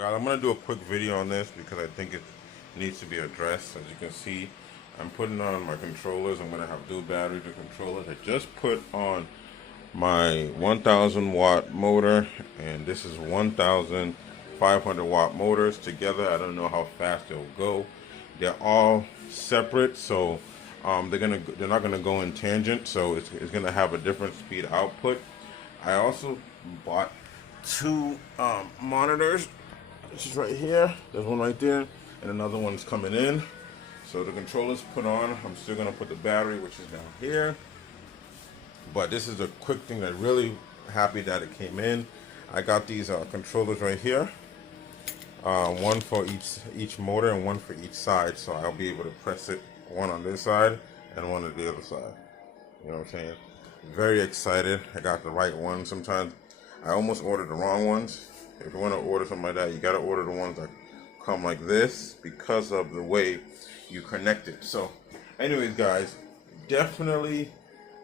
Guys, I'm gonna do a quick video on this because I think it needs to be addressed. As you can see, I'm putting on my controllers. I'm gonna have dual battery to controllers. I just put on my 1000 watt motor, and this is 1500 watt motors together. I don't know how fast they'll go. They're all separate, so they're not gonna go in tangent, so it's gonna have a different speed output. I also bought two monitors, which is right here. There's one right there, and another one's coming in. So the controller's put on. I'm still gonna put the battery, which is down here. But this is a quick thing. I'm really happy that it came in. I got these controllers right here, one for each motor and one for each side. So I'll be able to press it, one on this side and one on the other side. You know what I'm saying? Very excited. I got the right one. Sometimes I almost ordered the wrong ones. If you want to order something like that, you got to order the ones that come like this because of the way you connect it. So anyways, guys, definitely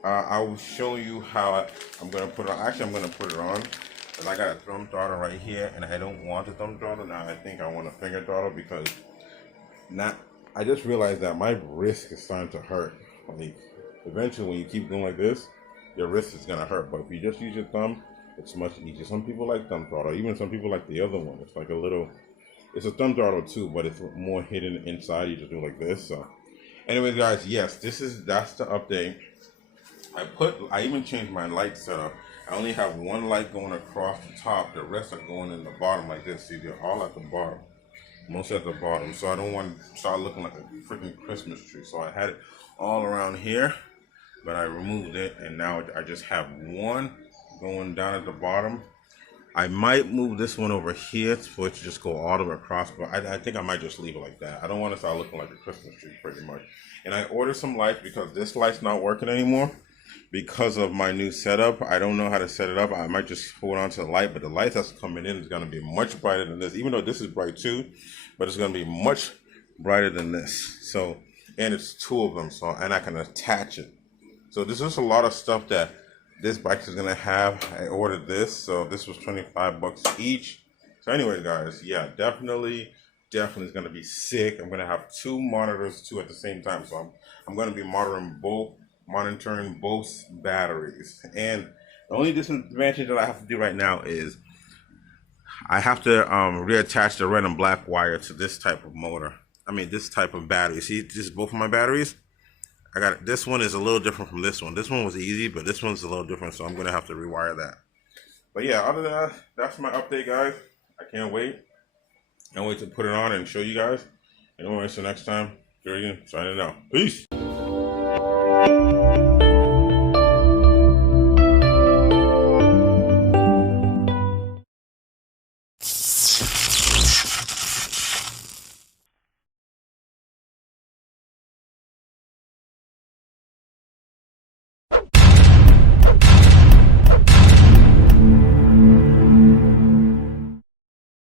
I will show you how I'm going to put it on. Actually, I'm going to put it on because I got a thumb throttle right here, and I don't want a thumb throttle. Now I think I want a finger throttle because I just realized that my wrist is starting to hurt. Like, eventually when you keep doing like this, your wrist is going to hurt. But if you just use your thumb, it's much easier. Some people like thumb throttle. Even some people like the other one. It's like it's a thumb throttle too, but it's more hidden inside. You just do like this. So anyways, guys, yes, that's the update. I even changed my light setup. I only have one light going across the top. The rest are going in the bottom like this. See, they're all at the bottom. Most at the bottom. So I don't want to start looking like a freaking Christmas tree. So I had it all around here, but I removed it, and now I just have one going down at the bottom. I might move this one over here for it to just go all the way across, but I think I might just leave it like that. I don't want to start looking like a Christmas tree pretty much. And I ordered some lights because this light's not working anymore because of my new setup. I don't know how to set it up. I might just hold on to the light, but the light that's coming in is going to be much brighter than this, even though this is bright too, but it's going to be much brighter than this. So, and it's two of them, so, and I can attach it. So there's just a lot of stuff that this bike is gonna have. I ordered this, so this was 25 bucks each. So anyway, guys, yeah, definitely is gonna be sick. I'm gonna have two monitors at the same time, so I'm gonna be monitoring both batteries. And the only disadvantage that I have to do right now is I have to reattach the red and black wire to this type of motor. I mean, this type of battery. See, this is both of my batteries. I got it. This one is a little different from this one. This one was easy, but this one's a little different, so I'm going to have to rewire that. But yeah, other than that, that's my update, guys. I can't wait. Can't wait to put it on and show you guys. Anyway, so next time, signing out. Peace.